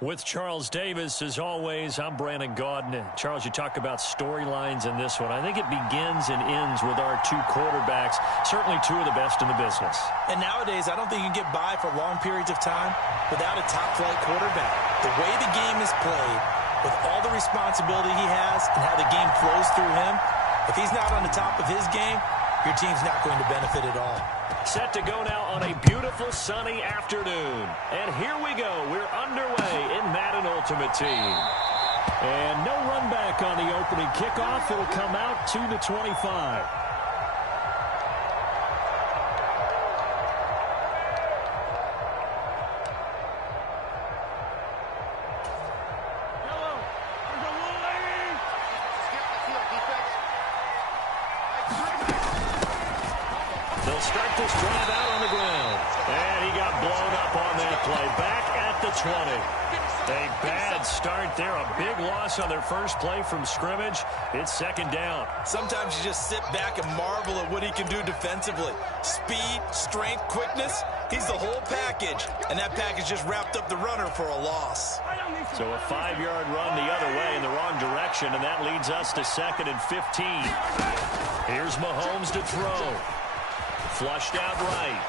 With Charles Davis, as always, I'm Brandon Gaudin. Charles, you talk about storylines in this one. I think it begins and ends with our two quarterbacks, certainly two of the best in the business. And nowadays, I don't think you can get by for long periods of time without a top-flight quarterback. The way the game is played, with all the responsibility he has and how the game flows through him, if he's not on the top of his game, your team's not going to benefit at all. Set to go now on a beautiful sunny afternoon. And here we go. We're underway in Madden Ultimate Team. And no run back on the opening kickoff. It'll come out to the 25. They'll start this drive out on the ground. And he got blown up on that play. Back at the 20. A bad start there. A big loss on their first play from scrimmage. It's second down. Sometimes you just sit back and marvel at what he can do defensively. Speed, strength, quickness. He's the whole package. And that package just wrapped up the runner for a loss. So a 5-yard run the other way in the wrong direction. And that leads us to 2nd and 15. Here's Mahomes to throw. Flushed out right.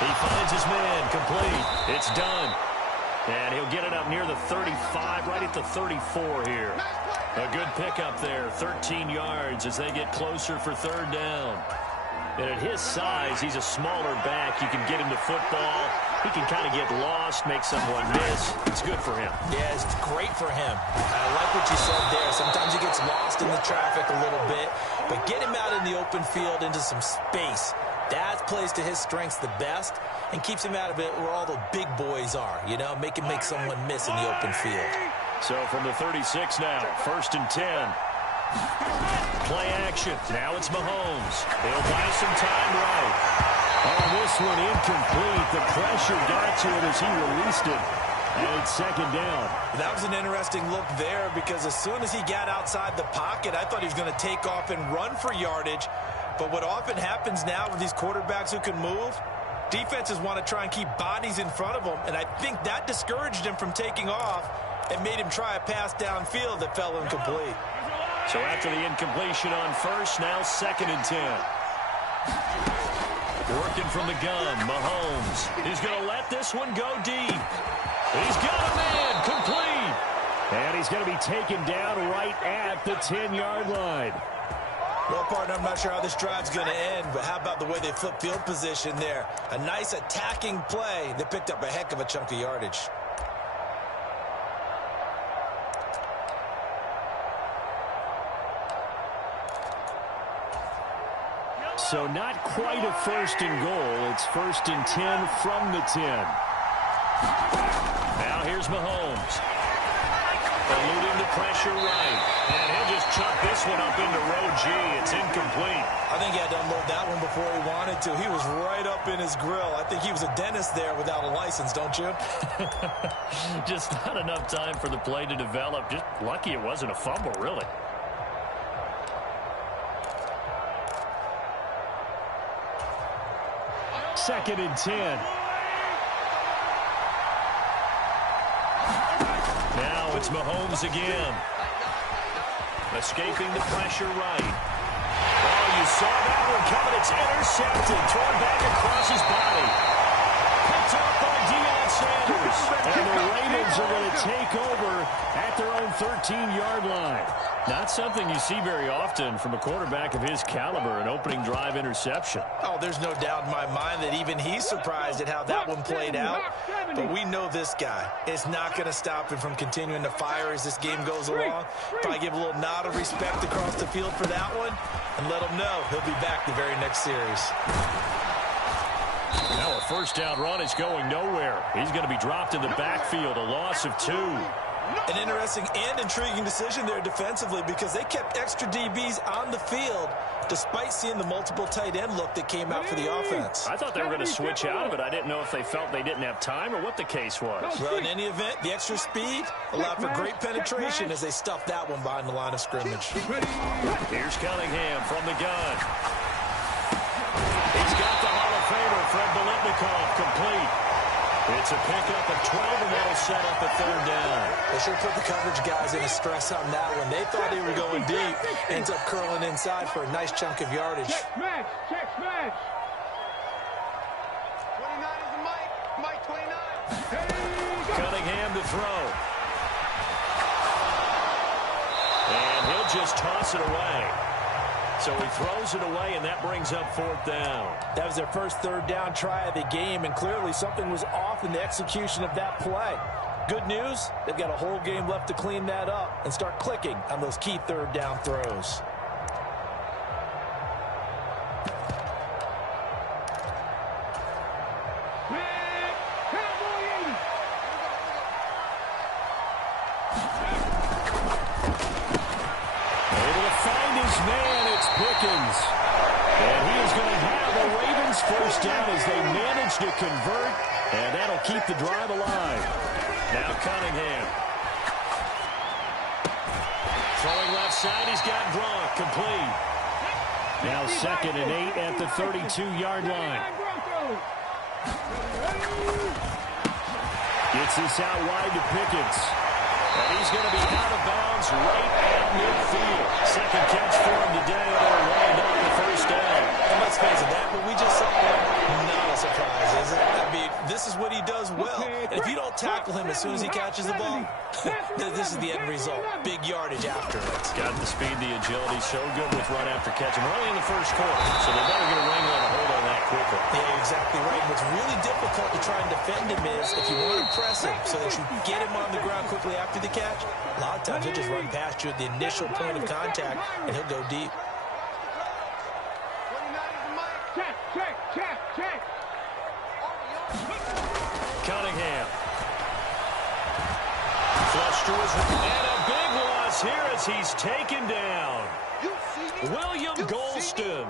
He finds his man. Complete. It's done. And he'll get it up near the 35, right at the 34 here. A good pickup there. 13 yards as they get closer for third down. And at his size, he's a smaller back. You can get him to football. He can kind of get lost, make someone miss. It's good for him. Yeah, it's great for him. I like what you said there. Sometimes he gets lost in the traffic a little bit. But get him out in the open field into some space. That plays to his strengths the best and keeps him out of it where all the big boys are, you know, make someone miss in the open field. So from the 36 now, 1st and 10. Play action. Now it's Mahomes. He'll buy some time right. On this one, incomplete. The pressure got to it as he released it. And it's second down. That was an interesting look there because as soon as he got outside the pocket, I thought he was going to take off and run for yardage. But what often happens now with these quarterbacks who can move, defenses want to try and keep bodies in front of them, and I think that discouraged him from taking off and made him try a pass downfield that fell incomplete. So after the incompletion on first, now 2nd and 10. Working from the gun, Mahomes. He's going to let this one go deep. He's got a man, complete. And he's going to be taken down right at the 10-yard line. Well, partner, I'm not sure how this drive's going to end, but how about the way they flip field position there? A nice attacking play that picked up a heck of a chunk of yardage. So not quite a 1st and goal. It's 1st and 10 from the 10. Now here's Mahomes. Eluding the pressure right. And he'll just chuck this one up into row G. It's incomplete. I think he had to unload that one before he wanted to. He was right up in his grill. I think he was a dentist there without a license, don't you? Just not enough time for the play to develop. Just lucky it wasn't a fumble, really. Second and 10. Now it's Mahomes again. Escaping the pressure right. Oh, you saw that one coming. It's intercepted. Torn back across his body. Picked up by Deion Sanders. And the Ravens are going to take over at their own 13-yard line. Not something you see very often from a quarterback of his caliber, an opening drive interception. Oh, there's no doubt in my mind that even he's surprised at how that one played out. But we know this guy is not going to stop him from continuing to fire as this game goes along. Probably give a little nod of respect across the field for that one and let him know he'll be back the very next series. Now a 1st down run is going nowhere. He's going to be dropped in the backfield, a loss of 2. An interesting and intriguing decision there defensively because they kept extra DBs on the field despite seeing the multiple tight end look that came out for the offense. I thought they were going to switch out of it. I didn't know if they felt they didn't have time or what the case was. Well, in any event, the extra speed allowed for great penetration as they stuffed that one behind the line of scrimmage. Here's Cunningham from the gun. He's got the Hall of Famer, Fred Biletnikoff, complete. It's a pickup of 12, and that'll set up a third down. They should put the coverage guys in a stress on that one. They thought they were going deep. Ends up curling inside for a nice chunk of yardage. Check smash. Check smash. 29 is the Mike. Mike 29. Cunningham to throw. And he'll just toss it away. So he throws it away, and that brings up fourth down. That was their first third down try of the game, and clearly something was off in the execution of that play. Good news, they've got a whole game left to clean that up and start clicking on those key third down throws. Pickens. And he is going to have the Ravens first down as they manage to convert, and that'll keep the drive alive. Now Cunningham. Throwing left side, he's got Gronk, complete. Now 2nd and 8 at the 32-yard line. Gets this out wide to Pickens. And he's going to be out of bounds right at midfield. Second catch for him today, and they'll wind up the first down. And let's face it, that what we just saw, not a surprise, is it? I mean, this is what he does well. And if you don't tackle him as soon as he catches the ball, this is the end result. Big yardage after it. Got the speed, the agility, so good with run after catch. And we're only in the first quarter, so they better get a wrangle and a hold on that quickly. Yeah, exactly right. What's really difficult to try and defend him is if you want to press him so that you get him on the ground quickly after the catch, a lot of times he'll just run past you at the initial point of contact, and he'll go deep. Check. Cunningham. Flush to his right. And a big loss here as he's taken down. William Golston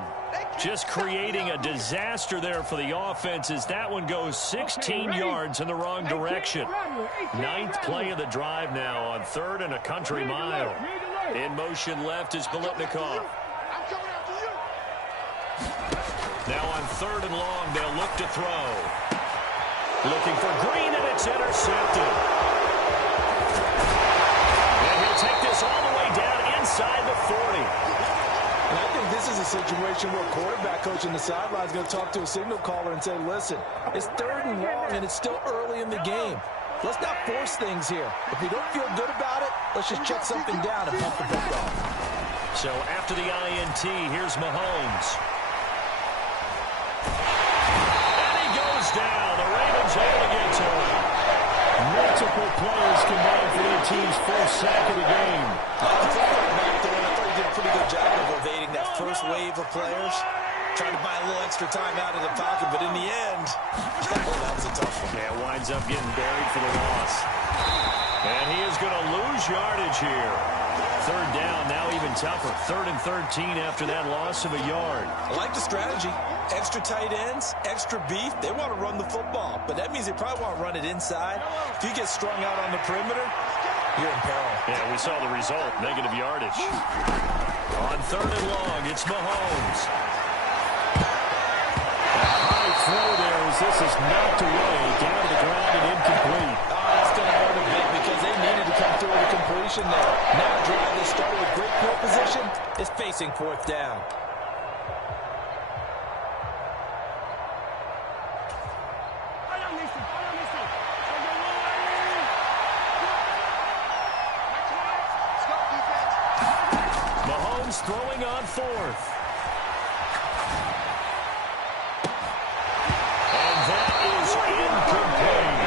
just creating a disaster there for the offense as that one goes 16 yards in the wrong direction. 9th play of the drive now on 3rd and a country mile. In motion left is Biletnikoff. Now on 3rd and long, they'll look to throw. Looking for Green, and it's intercepted. And he'll take this all the way down inside the 40. And I think this is a situation where a quarterback coach on the sideline is going to talk to a signal caller and say, listen, it's 3rd and long, and it's still early in the game. Let's not force things here. If we don't feel good about it, let's just check something down and pump the football. So after the INT, here's Mahomes. Down. The Ravens able to get to him. Multiple players combined for their team's first sack of the game. I thought he did a pretty good job of evading that first wave of players. Trying to buy a little extra time out of the pocket, but in the end, that was a tough one. Yeah, winds up getting buried for the loss. And he is going to lose yardage here. 3rd down, now even tougher. 3rd and 13 after that loss of a yard. I like the strategy. Extra tight ends, extra beef. They want to run the football, but that means they probably want to run it inside. If you get strung out on the perimeter, you're in peril. Yeah, we saw the result, negative yardage. On 3rd and long, it's Mahomes. A high throw there as this is knocked away, down to the ground and incomplete. Oh, that's going to hurt a bit because they needed to come through with a completion there. Now a drive that started with great field position is facing 4th down. Mahomes throwing on 4th. And that is incomplete.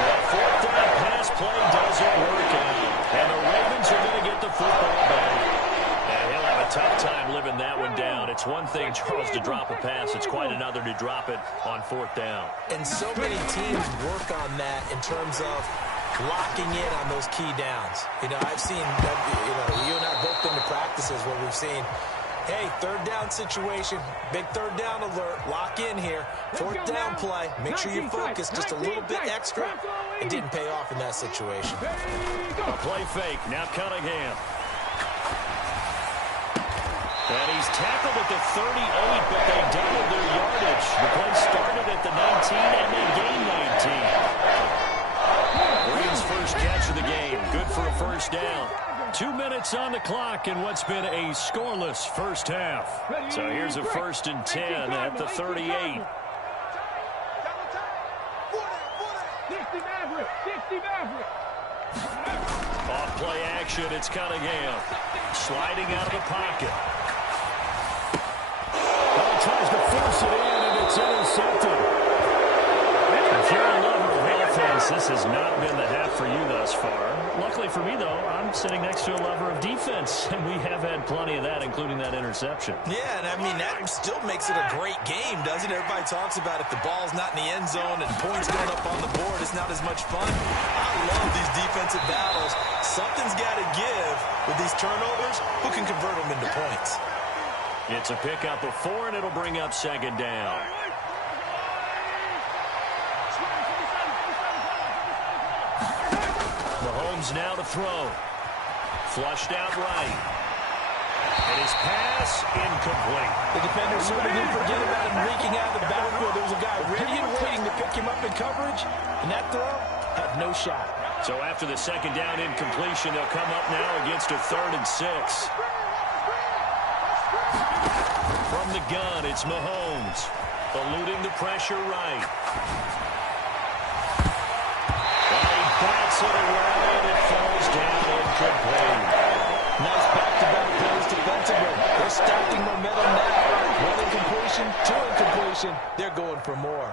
That 4th down pass play doesn't work out. And the Ravens are going to get the football back. And he'll have a tough time living that one down. It's one thing, Charles, to drop a pass. It's quite another to drop it on 4th down. And so many teams work on that in terms of locking in on those key downs. You know, I've seen, you and I have both been to practices where we've seen, hey, 3rd down situation, big 3rd down alert, lock in here, 4th down play, make sure you focus just a little bit extra. It didn't pay off in that situation. A play fake, now Cunningham. And he's tackled at the 38, but they doubled their yardage. The play started at the 19, and they gained 19. Good for a first down. 2 minutes on the clock in what's been a scoreless first half. So here's a 1st and 10 at the 38. Off play action, it's Cunningham. Sliding out of the pocket. Well, tries to force it in, and it's intercepted. If you're a lover of offense, this has not been the half for you thus far. Luckily for me, though, I'm sitting next to a lover of defense, and we have had plenty of that, including that interception. Yeah, and I mean, that still makes it a great game, doesn't it? Everybody talks about if the ball's not in the end zone and points going up on the board, it's not as much fun. I love these defensive battles. Something's got to give with these turnovers. Who can convert them into points? It's a pickup of 4, and it'll bring up 2nd down. Mahomes now to throw. Flushed out right. And his pass incomplete. The defender certainly didn't forget about him leaking out of the backfield. There was a guy ready and waiting to pick him up in coverage, and that throw had no shot. So after the 2nd down incompletion, they'll come up now against a 3rd and 6. From the gun, it's Mahomes. Eluding the pressure right. Backs it away, and it falls down incomplete. Nice back-to-back plays defensively. They're stacking momentum now. 1 incompletion, 2 incompletion. They're going for more.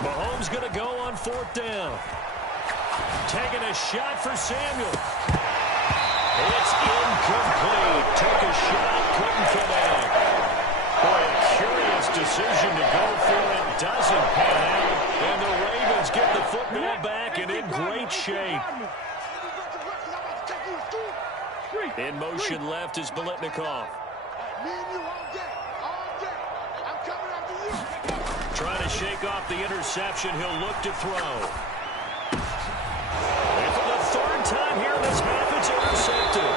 Mahomes going to go on 4th down. Taking a shot for Samuel. It's incomplete. Took a shot, couldn't connect. Boy, a curious decision to go for it. Doesn't pan out. And the Ravens get the football back and in great shape. In motion left is Biletnikoff. Trying to shake off the interception. He'll look to throw. And for the 3rd time here in this half, it's intercepted.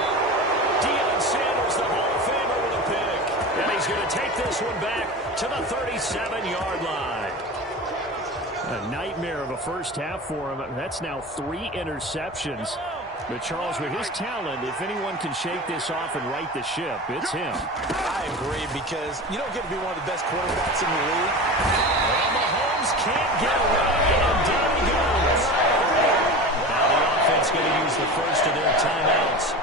Deion Sanders, the Hall of Famer, with a pick. And he's going to take this one back to the 37-yard line. A nightmare of a first half for him. That's now 3 interceptions. But, Charles, with his talent, if anyone can shake this off and right the ship, it's him. I agree, because you don't get to be one of the best quarterbacks in the league. Well, Mahomes can't get away, and down he goes. Now the offense going to use the first of their timeouts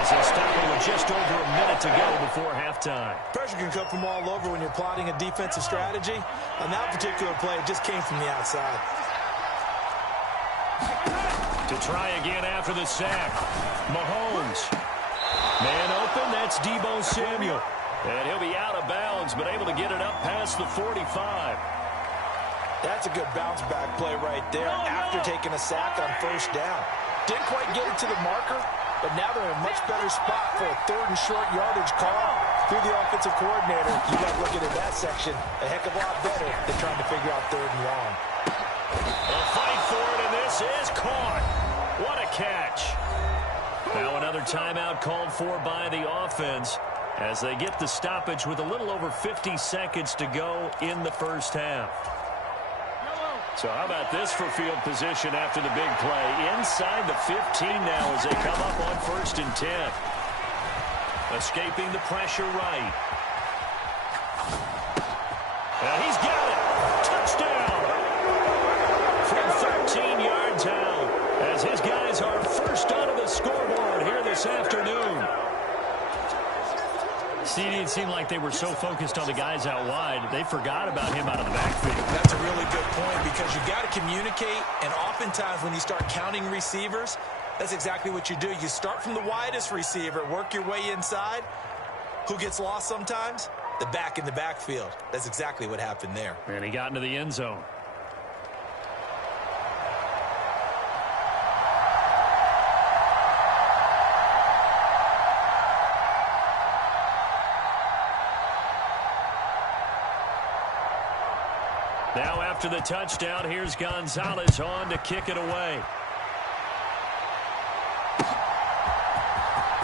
as they stop it with just over a minute to go before halftime. Pressure can come from all over when you're plotting a defensive strategy. On that particular play, it just came from the outside. To try again after the sack. Mahomes. Man open, that's Deebo Samuel. And he'll be out of bounds, but able to get it up past the 45. That's a good bounce-back play right there after taking a sack on 1st down. Didn't quite get it to the marker, but now they're in a much better spot for a 3rd and short yardage call. Through the offensive coordinator, you got looking at that section a heck of a lot better than trying to figure out 3rd and long. They'll fight for it, and this is caught. What a catch. Now another timeout called for by the offense as they get the stoppage with a little over 50 seconds to go in the first half. So how about this for field position after the big play? Inside the 15 now as they come up on 1st and 10. Escaping the pressure right. And he's got it. Touchdown. From 13 yards out as his guys are first onto the scoreboard here this afternoon. See, it seemed like they were so focused on the guys out wide, they forgot about him out of the backfield. That's a really good point because you got to communicate, and oftentimes when you start counting receivers, that's exactly what you do. You start from the widest receiver, work your way inside. Who gets lost sometimes? The back in the backfield. That's exactly what happened there. And he got into the end zone. Now after the touchdown, here's Gonzalez on to kick it away.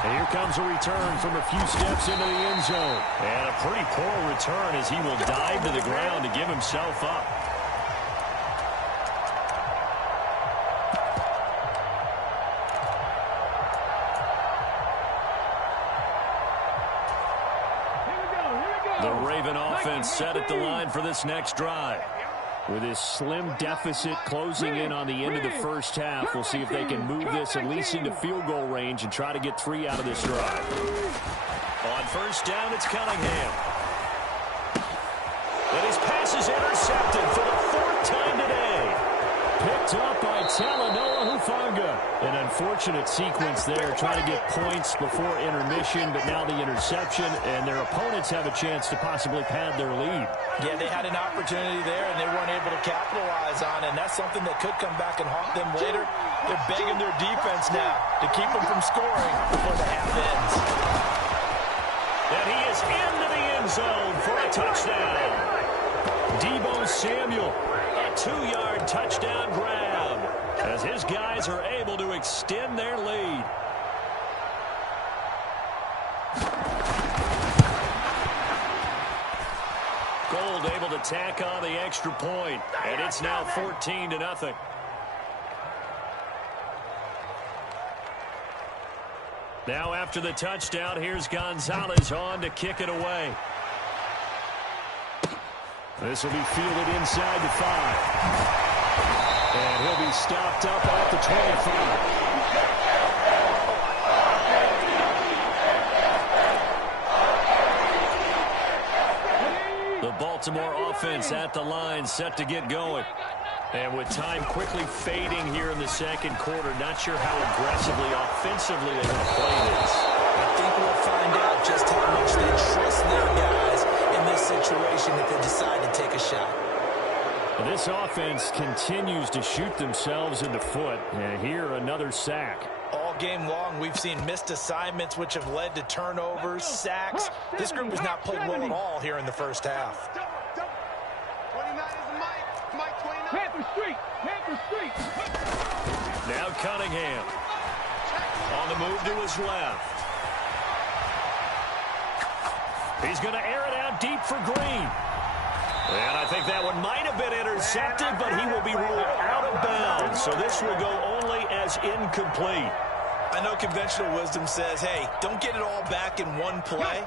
Here comes a return from a few steps into the end zone. And a pretty poor return as he will dive to the ground to give himself up. The Raven offense set at the line for this next drive. With this slim deficit closing in on the end of the first half, we'll see if they can move this at least into field goal range and try to get 3 out of this drive. On first down, it's Cunningham. And his pass is intercepted for the 4th time today. Picked up by Talanoa Hufanga. An unfortunate sequence there, trying to get points before intermission, but now the interception, and their opponents have a chance to possibly pad their lead. Yeah, they had an opportunity there, and they weren't able to capitalize on it, and that's something that could come back and haunt them later. They're begging their defense now to keep them from scoring before the half ends. And he is into the end zone for a touchdown. Deebo Samuel, a 2-yard touchdown grab as his guys are able to extend their lead. Gold able to tack on the extra point, and it's now 14-0. Now after the touchdown, here's Gonzalez on to kick it away. This will be fielded inside the 5. And he'll be stopped up at the 25. The Baltimore offense at the line, set to get going. And with time quickly fading here in the second quarter, not sure how aggressively, offensively they're going to play this. I think we'll find out just how much they trust their guys in this situation if they decide to take a shot. This offense continues to shoot themselves in the foot. And here, another sack. All game long, we've seen missed assignments, which have led to turnovers, sacks. This group has not played well at all here in the first half. 29 is Mike 29. Panther Street. Now Cunningham on the move to his left. He's going to air it out deep for Green. And I think that one might have been intercepted, but he will be ruled out of bounds. So this will go only as incomplete. I know conventional wisdom says, hey, don't get it all back in one play.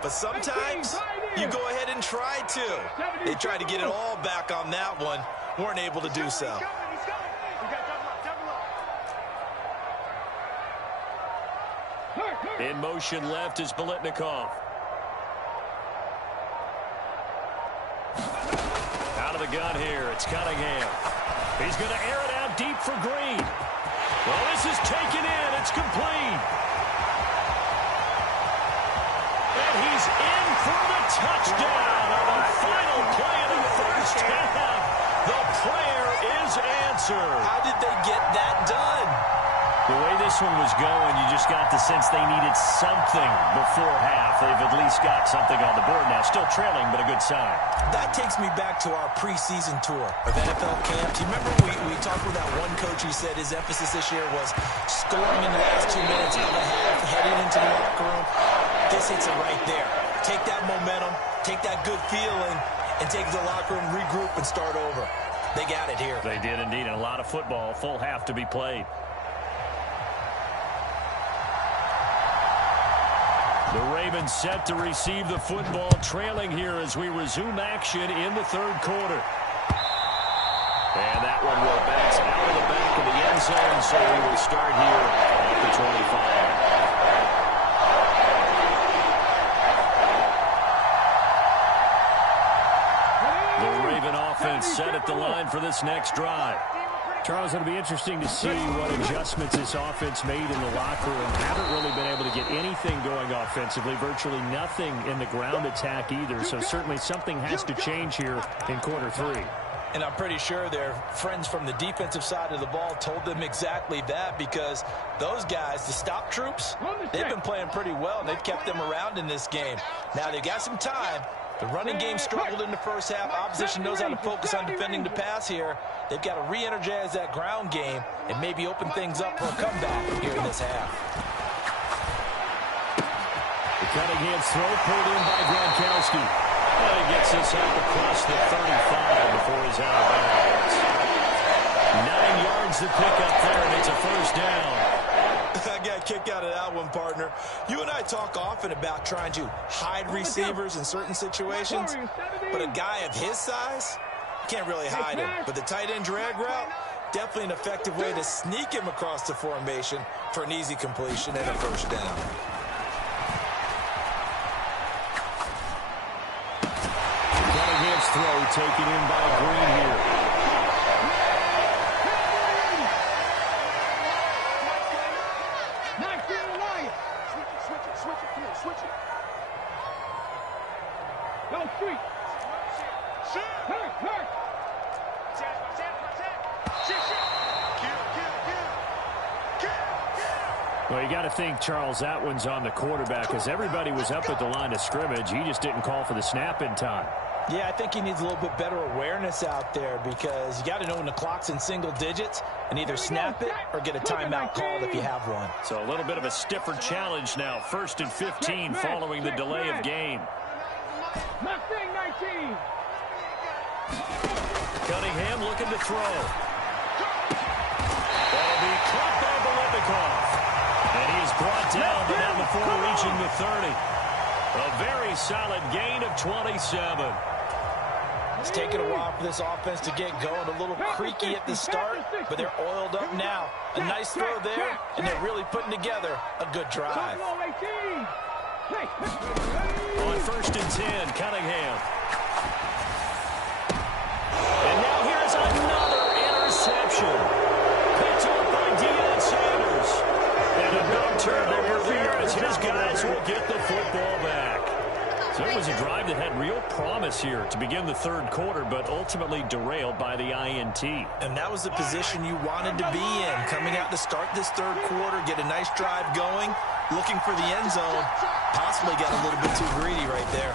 But sometimes you go ahead and try to. They tried to get it all back on that one. Weren't able to do so. In motion left is Biletnikoff. Out of the gun here, it's Cunningham. He's going to air it out deep for Green. Well, this is taken in. It's complete. And he's in for the touchdown on the final play of the first half. The prayer is answered. How did they get that done? The way this one was going, you just got the sense they needed something before half. They've at least got something on the board now. Still trailing, but a good sign. That takes me back to our preseason tour of NFL camps. You remember we talked with that one coach who said his emphasis this year was scoring in the last 2 minutes of the half, heading into the locker room. This hits it right there. Take that momentum, take that good feeling, and take the locker room, regroup, and start over. They got it here. They did indeed, and a lot of football, full half to be played. The Ravens set to receive the football, trailing here as we resume action in the third quarter. And that one will bounce out of the back of the end zone, so we will start here at the 25. The Raven offense set at the line for this next drive. Charles, it'll be interesting to see what adjustments this offense made in the locker room. Haven't really been able to get anything going offensively, virtually nothing in the ground attack either. So certainly something has to change here in quarter 3. And I'm pretty sure their friends from the defensive side of the ball told them exactly that, because those guys, the stop troops, they've been playing pretty well, and they've kept them around in this game. Now they've got some time. The running game struggled in the first half. Opposition knows how to focus on defending the pass here. They've got to re-energize that ground game and maybe open things up for a comeback here in this half. Cunningham's throw pulled in by Gronkowski. And he gets this out across the 35 before he's out of bounds. 9 yards to pick up there, and it's a first down. I got a kick out of that one, partner. You and I talk often about trying to hide receivers in certain situations, but a guy of his size, can't really hide him. But the tight end drag route, definitely an effective way to sneak him across the formation for an easy completion and a first down. Cunningham's throw taken in by Green here. Well, you got to think, Charles, that one's on the quarterback because everybody was up at the line of scrimmage. He just didn't call for the snap in time. Yeah, I think he needs a little bit better awareness out there because you got to know when the clock's in single digits and either snap it or get a timeout called if you have one. So a little bit of a stiffer challenge now. 1st and 15 following the delay of game. Cunningham looking to throw. That'll be caught by Biletnikoff. And he is brought down, but not before reaching the 30. A very solid gain of 27. It's taken a while for this offense to get going. A little creaky at the start, but they're oiled up now. A nice throw there, and they're really putting together a good drive. On 1st and 10, Cunningham. And now here's another interception. Picked up by Deion Sanders. And a big turnover there as his guys will get the football back. So it was a drive that had real promise here to begin the 3rd quarter, but ultimately derailed by the INT. And that was the position you wanted to be in. Coming out to start this 3rd quarter, get a nice drive going, looking for the end zone. Possibly got a little bit too greedy right there.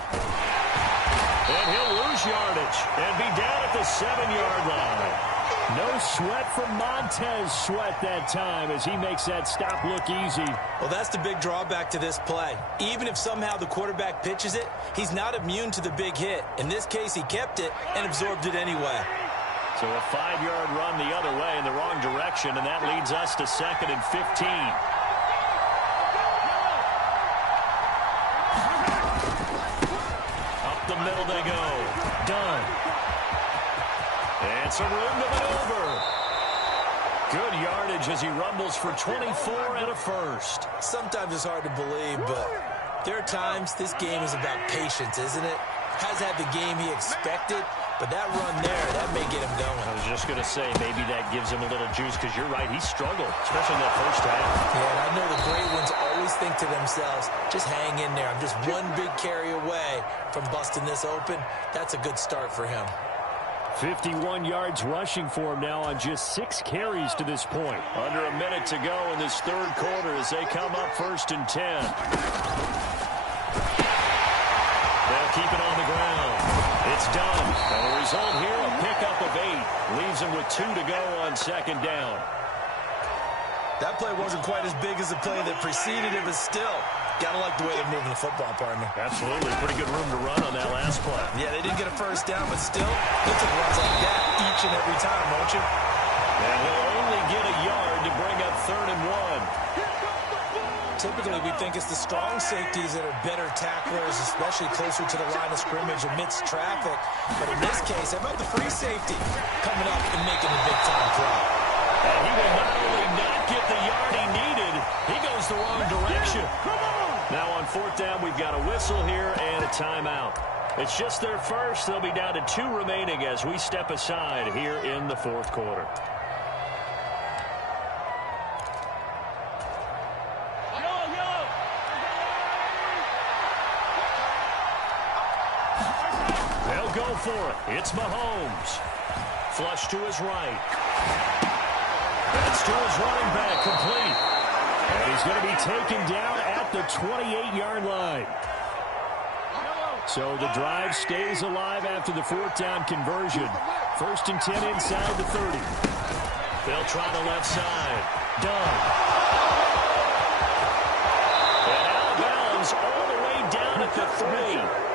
And he'll lose yardage and be down at the 7-yard line. No sweat from Montez Sweat that time as he makes that stop look easy. Well, that's the big drawback to this play. Even if somehow the quarterback pitches it, he's not immune to the big hit. In this case, he kept it and absorbed it anyway. So a 5-yard run the other way in the wrong direction, and that leads us to 2nd and 15. Up the middle they go. Done. And some room to maneuver. Good yardage as he rumbles for 24 and a first. Sometimes it's hard to believe, but there are times this game is about patience, isn't it? Has had the game he expected, but that run there, that may get him going. I was just going to say, maybe that gives him a little juice because you're right, he struggled, especially in that first half. Yeah, and I know the great ones always think to themselves, just hang in there. I'm just one big carry away from busting this open. That's a good start for him. 51 yards rushing for him now on just 6 carries to this point. Under a minute to go in this 3rd quarter as they come up 1st and 10. They'll keep it on the ground. It's done. And the result here, a pickup of 8. Leaves him with 2 to go on 2nd down. That play wasn't quite as big as the play that preceded it, but still, gotta like the way they're moving the football, partner. Absolutely. Pretty good room to run on that last play. Yeah, they didn't get a first down, but still, they'll take runs like that each and every time, won't you? And he'll only get a yard to bring up 3rd and 1. Typically, we think it's the strong safeties that are better tacklers, especially closer to the line of scrimmage amidst traffic. But in this case, how about the free safety coming up and making a big-time play? And he will not only not get the yard he needed, he goes the wrong direction. Now on 4th down, we've got a whistle here and a timeout. It's just their first. They'll be down to 2 remaining as we step aside here in the 4th quarter. They'll go for it. It's Mahomes. Flush to his right. That's to his running back, complete. And he's going to be taken down at the 28-yard line. So the drive stays alive after the 4th down conversion. 1st and 10 inside the 30. They'll try the left side. Done. And out of bounds all the way at the 3.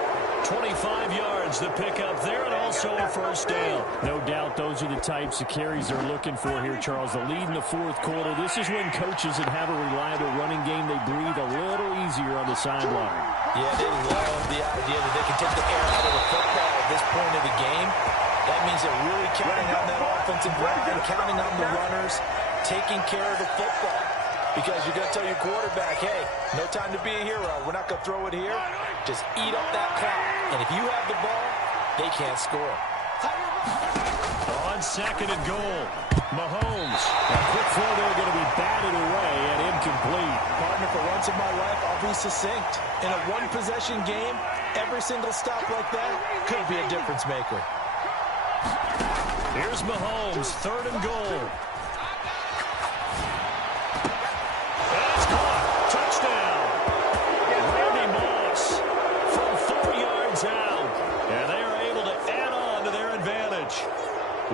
25 yards the pickup there, and also a first down. No doubt those are the types of carries they're looking for here, Charles. The lead in the fourth quarter. This is when coaches that have a reliable running game, they breathe a little easier on the sideline. Yeah, they love the idea that they can take the air out of the football at this point of the game. That means they're really counting on that offensive line, counting on the runners, taking care of the football. Because you're going to tell your quarterback, hey, no time to be a hero. We're not going to throw it here. Just eat up that clock. And if you have the ball, they can't score. On second and goal, Mahomes. A quick throw there going to be batted away and incomplete. Partner, for once in my life, I'll be succinct. In a one-possession game, every single stop like that could be a difference maker. Here's Mahomes, third and goal. And it's caught. Touchdown. Randy Moss from 4 yards out. And they are able to add on to their advantage.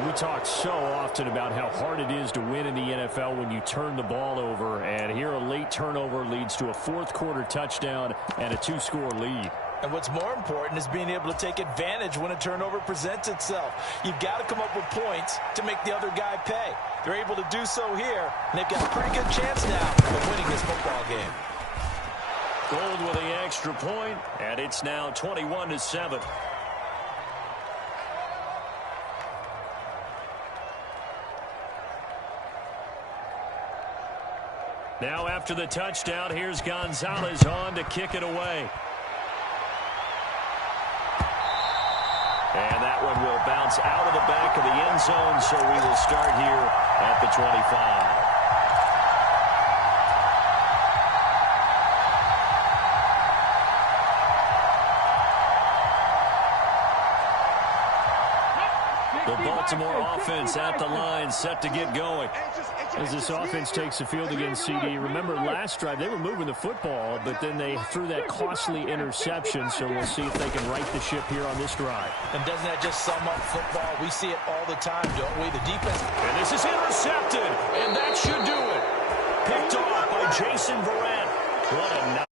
We talk so often about how hard it is to win in the NFL when you turn the ball over. And here a late turnover leads to a fourth quarter touchdown and a 2-score lead. And what's more important is being able to take advantage when a turnover presents itself. You've got to come up with points to make the other guy pay. They're able to do so here, and they've got a pretty good chance now of winning this football game. Gold with the extra point, and it's now 21-7. Now after the touchdown, here's Gonzalez on to kick it away. And that one will bounce out of the back of the end zone, so we will start here at the 25. The Baltimore offense at the line, set to get going. As this offense takes the field against CD, remember last drive they were moving the football, but then they threw that costly interception, so we'll see if they can right the ship here on this drive. And doesn't that just sum up football? We see it all the time, don't we? The defense. And this is intercepted, and that should do it. Picked off by Jason Verrett. What a